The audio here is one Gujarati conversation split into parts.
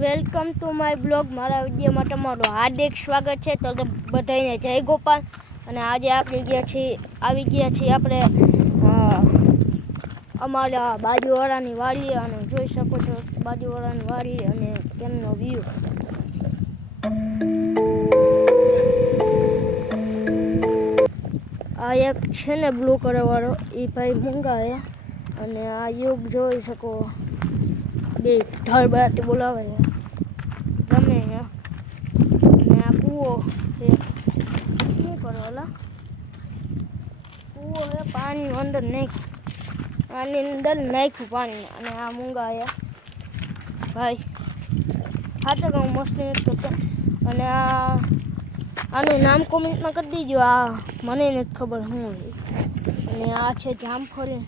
Welcome to my blog. મારા વિડીયોમાં તમારું હાર્દિક સ્વાગત છે. તો બધાને જય ગોપાલ. અને આજે આપણે ગયા છીએ, આવી ગયા છીએ આપણે અમારા બાજુવાળાની વાડી અને જોઈ શકો છો, બાજુવાળાની વાડી અને તેમનો વ્યૂ આ એક છે ને બ્લુ કલરવાળો એ ભાઈ મંગાવ્યા અને આ યુગ જોઈ શકો. બે ઢળ બરાતી બોલાવે છે. ગમે ને આ કૂવો છે. શું કરો ઓલા કૂવો છે પાણી અંદર નાખ આની અંદર નાખ્યું પાણી અને આ મૂંગા આવ્યા ભાઈ સાચો હું મસ્ત નથી અને આ, આનું નામ કોમેન્ટમાં કરી દીજો. આ મને નથી ખબર શું અને આ છે જામફળી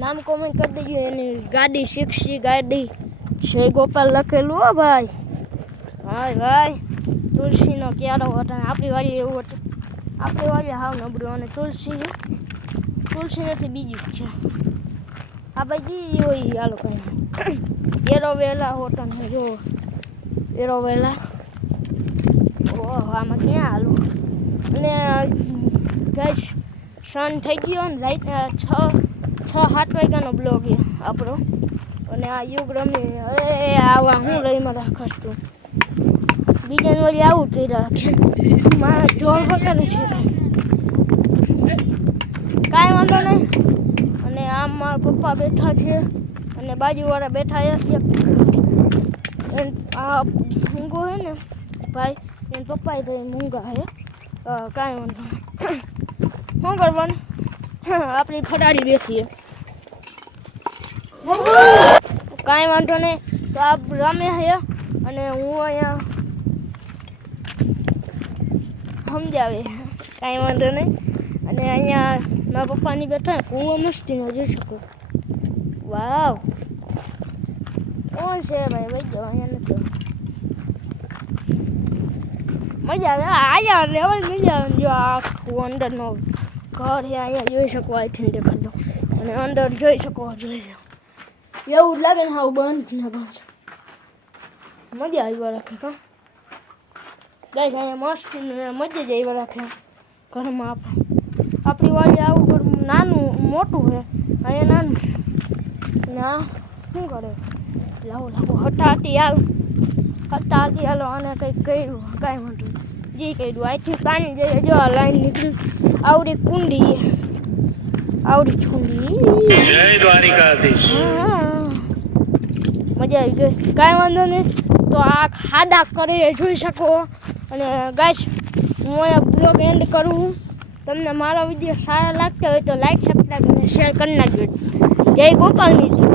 નામ કોમેન્ટ કરી દેજો. એની ગાડી શીખશી ગાડી. જય ગોપાલ લખેલું હો ભાઈ. ભાઈ ભાઈ, તુલસીનો ક્યારો હતો આપણી વાળી એવું હતું. આપણી વાળી હાવ નબળું અને તુલસી તુલસી નથી બીજું છે. આ બધી હોય આ લોકો એરોવેલા હોટલ છે જો એરોવેલા ઓહો, આમાં ક્યાં હાલું? અને ગેસ સન થઈ ગયો ને રાઈટ છ છ સાત વાગ્યાનો બ્લોગ એ આપણો. અને આ યુગ રમી. એ આવા હું રહીમાં રાખશ તું. બીજા વળી આવું કરી રાખે મારા જોર વગાડે છે. કાંઈ વાંધો નહીં. અને આમ મારા પપ્પા બેઠા છે. અને બાજુવાળા બેઠા છે. આ મૂંગો છે ને, ભાઈ, એને પપ્પા ભાઈ મૂંગા હે કાંઈ વાંધો નહીં. શું કરવાનું? આપણી ખડાડી બેઠીએ કાંઈ વાંધો નહીં તો આપ રમે છે અને હું અહીંયા સમજાવે કાંઈ વાંધો નહીં અને અહીંયા મારા પપ્પાની બેઠા કૂવો મસ્તીનો જોઈ શકો વાવ કોણ છે ભાઈ ભાઈ જાઓ અહીંયા નથી મજા આવે આ યાર લેવલ મજા આવે જો આખું અંદરનો ઘર છે, અહીંયા જોઈ શકો અહીંથી દેખાડો અને અંદર જોઈ શકો, જોઈ લો. એવું જ લાગે ને હાવ બંધ ને બંધ. મજા આવી રાખે કા ગાઈસ અહીંયા મસ્ત મજા જ આવી રાખે ઘરમાં આપણે. આપણી વાડી આવું ઘર નાનું, મોટું છે. અહીંયા નાનું ના શું કરે? લાવો લાવો. હટાતી હાલ. હટાતી હાલો અને કંઈક કર્યું, કાંઈ વાંધો. જે કર્યું આથી પાણી જઈએ જો લાઈન નીકળી. આવડી કુંડી. આવડી છુંડી. જય દ્વારિકાધીશ. મજા આવી ગઈ. કાંઈ વાંધો નહીં. તો આ ખાડા કરી જોઈ શકો. અને ગાઈસ હું અહીંયા બ્લોગ એન્ડ કરું તમને મારો વીડિયો સારા લાગતો હોય તો લાઈક સબસ્ક્રાઈબ અને શેર કરી નાખજો. જય ગોપાલ મિત્ર.